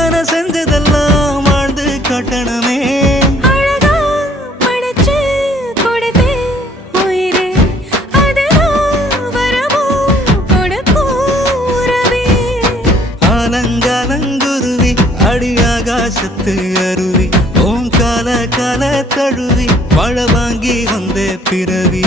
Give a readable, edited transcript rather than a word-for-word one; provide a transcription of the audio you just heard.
கற்பனை செஞ்சதெல்லாம் வாழ்ந்து காட்டணுமே. அழகா படைச்சு கொடுத்தே உயிரே, அதுதான் வரமோ கொடுக்கும் உறவே. ஆலங்காலங்குருவி அடியாகாசத்து அருவி ஓம் கால கால தழுவி வாழ வாங்கி வந்த பிறவி.